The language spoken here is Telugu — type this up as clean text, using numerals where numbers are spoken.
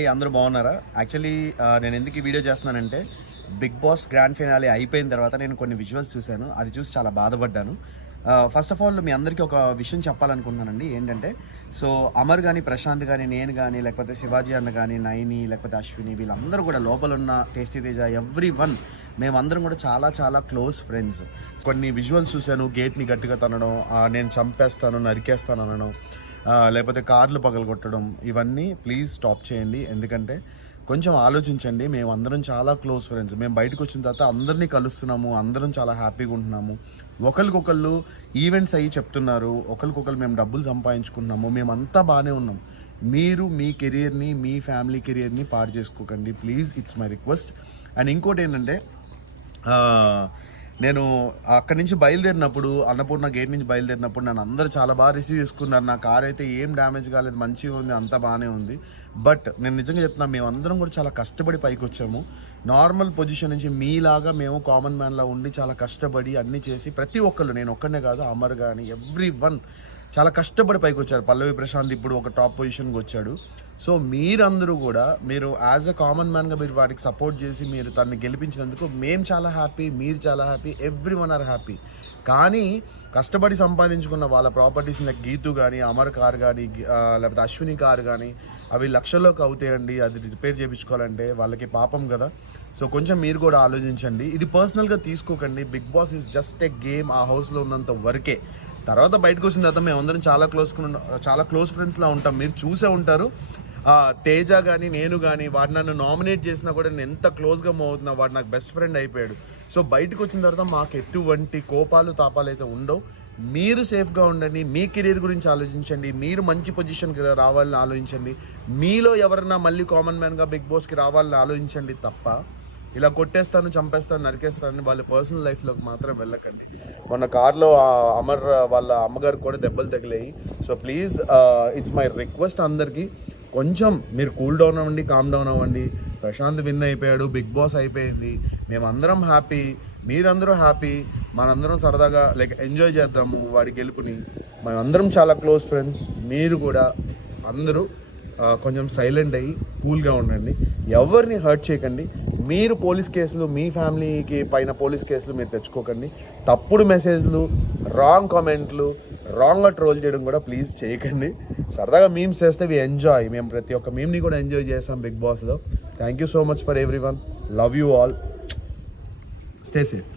అందరూ బాగున్నారా? యాక్చువల్లీ నేను ఎందుకు ఈ వీడియో చేస్తున్నానంటే బిగ్ బాస్ గ్రాండ్ ఫినాలే అయిపోయిన తర్వాత నేను కొన్ని విజువల్స్ చూశాను. అది చూసి చాలా బాధపడ్డాను. ఫస్ట్ ఆఫ్ ఆల్ మీ అందరికీ ఒక విషయం చెప్పాలనుకుంటున్నానండి. ఏంటంటే సో అమర్ కానీ, ప్రశాంత్ కానీ, నేను కానీ, లేకపోతే శివాజీ అన్న కానీ, నైని, లేకపోతే అశ్విని, వీళ్ళందరూ కూడా లోపల ఉన్న టేస్టీ తేజ, ఎవ్రీవన్ మేమందరం కూడా చాలా చాలా క్లోజ్ ఫ్రెండ్స్. కొన్ని విజువల్స్ చూశాను. గేట్ని గట్టిగా తనడం, నేను చంపేస్తాను, నరికేస్తాను అనడం, లేకపోతే కార్లు పగలగొట్టడం, ఇవన్నీ ప్లీజ్ స్టాప్ చేయండి. ఎందుకంటే కొంచెం ఆలోచించండి. మేము అందరం చాలా క్లోజ్ ఫ్రెండ్స్. మేము బయటకు వచ్చిన తర్వాత అందరినీ కలుస్తున్నాము, అందరం చాలా హ్యాపీగా ఉంటున్నాము. ఒకరికొకళ్ళు ఈవెంట్స్ అయ్యి చెప్తున్నారు, ఒకరికొకరు మేము డబ్బులు సంపాదించుకుంటున్నాము, మేమంతా బాగానే ఉన్నాం. మీరు మీ కెరియర్ని, మీ ఫ్యామిలీ కెరియర్ని పాడు చేసుకోకండి please, it's my request. And ఇంకోటి ఏంటంటే నేను అక్కడి నుంచి బయలుదేరినప్పుడు, అన్నపూర్ణ గేట్ నుంచి బయలుదేరినప్పుడు నన్ను అందరూ చాలా బాగా రిసీవ్ చేసుకున్నారు. నా కార్ అయితే ఏం డ్యామేజ్ కాలేదు, మంచిగా ఉంది, అంతా బాగానే ఉంది. బట్ నేను నిజంగా చెప్తున్నా, మేమందరం కూడా చాలా కష్టపడి పైకి వచ్చాము. నార్మల్ పొజిషన్ నుంచి మీలాగా మేము కామన్ మ్యాన్లా ఉండి చాలా కష్టపడి అన్నీ చేసి, ప్రతి ఒక్కళ్ళు, నేను ఒక్కనే కాదు, అమర్ కానీ ఎవ్రీవన్ చాలా కష్టపడి పైకి వచ్చారు. పల్లవి ప్రశాంత్ ఇప్పుడు ఒక టాప్ పొజిషన్కి వచ్చాడు. సో మీరందరూ కూడా మీరు యాజ్ అ కామన్ మ్యాన్గా మీరు వాటికి సపోర్ట్ చేసి మీరు తనని గెలిపించినందుకు మేము చాలా హ్యాపీ, మీరు చాలా హ్యాపీ, ఎవ్రీవన్ ఆర్ హ్యాపీ. కానీ కష్టపడి సంపాదించుకున్న వాళ్ళ ప్రాపర్టీస్ లైక్ గీతు కానీ, అమర్ కార్ కానీ, లేకపోతే అశ్విని కార్ కానీ, అవి లక్షల్లోకి అవుతాయండి. అది రిపేర్ చేయించుకోవాలంటే వాళ్ళకి పాపం కదా. సో కొంచెం మీరు కూడా ఆలోచించండి. ఇది పర్సనల్గా తీసుకోకండి. Bigg Boss is just a game. ఆ హౌస్లో ఉన్నంత వరకే. తర్వాత బయటకు వచ్చిన తర్వాత మేమందరం చాలా క్లోజ్ ఫ్రెండ్స్లా ఉంటాం. మీరు చూసే ఉంటారు. తేజ కానీ, నేను కానీ, వాడు నన్ను నామినేట్ చేసినా కూడా నేను ఎంత క్లోజ్గా మూవ్ అవుతున్నా, వాడు నాకు బెస్ట్ ఫ్రెండ్ అయిపోయాడు. సో బయటకు వచ్చిన తర్వాత మాకు ఎటువంటి కోపాలు తాపాలు అయితే ఉండవు. మీరు సేఫ్గా ఉండండి, మీ కెరీర్ గురించి ఆలోచించండి, మీరు మంచి పొజిషన్కి రావాలని ఆలోచించండి, మీలో ఎవరన్నా మళ్ళీ కామన్ మ్యాన్గా బిగ్ బాస్కి రావాలని ఆలోచించండి తప్ప ఇలా కొట్టేస్తాను, చంపేస్తాను, నరికేస్తాను వాళ్ళ పర్సనల్ లైఫ్లోకి మాత్రం వెళ్ళకండి. మొన్న కార్లో అమర్ వాళ్ళ అమ్మగారికి కూడా దెబ్బలు తగిలాయి. So please, it's my request అందరికీ, కొంచెం మీరు కూల్ డౌన్ అవ్వండి, కామ్ డౌన్ అవ్వండి. ప్రశాంత్ విన్ అయిపోయాడు, బిగ్ బాస్ అయిపోయింది, మేమందరం హ్యాపీ, మీరందరూ హ్యాపీ, మనందరం సరదాగా ఎంజాయ్ చేద్దాము వాడి గెలుపుని. మేమందరం చాలా క్లోజ్ ఫ్రెండ్స్. మీరు కూడా అందరూ కొంచెం సైలెంట్ అయ్యి కూల్గా ఉండండి, ఎవరిని హర్ట్ చేయకండి. మీరు పోలీస్ కేసులు, మీ ఫ్యామిలీకి పైన పోలీస్ కేసులు మీరు తెచ్చుకోకండి. తప్పుడు మెసేజ్లు, రాంగ్ కామెంట్లు, రాంగ్గా ట్రోల్ చేయడం కూడా ప్లీజ్ చేయకండి. సరదాగా మీమ్స్ చేస్తే వి ఎంజాయ్. మేము ప్రతి ఒక్క మీమ్ని కూడా ఎంజాయ్ చేస్తాం బిగ్ బాస్లో. Thank you so much for everyone. Love you all. Stay safe.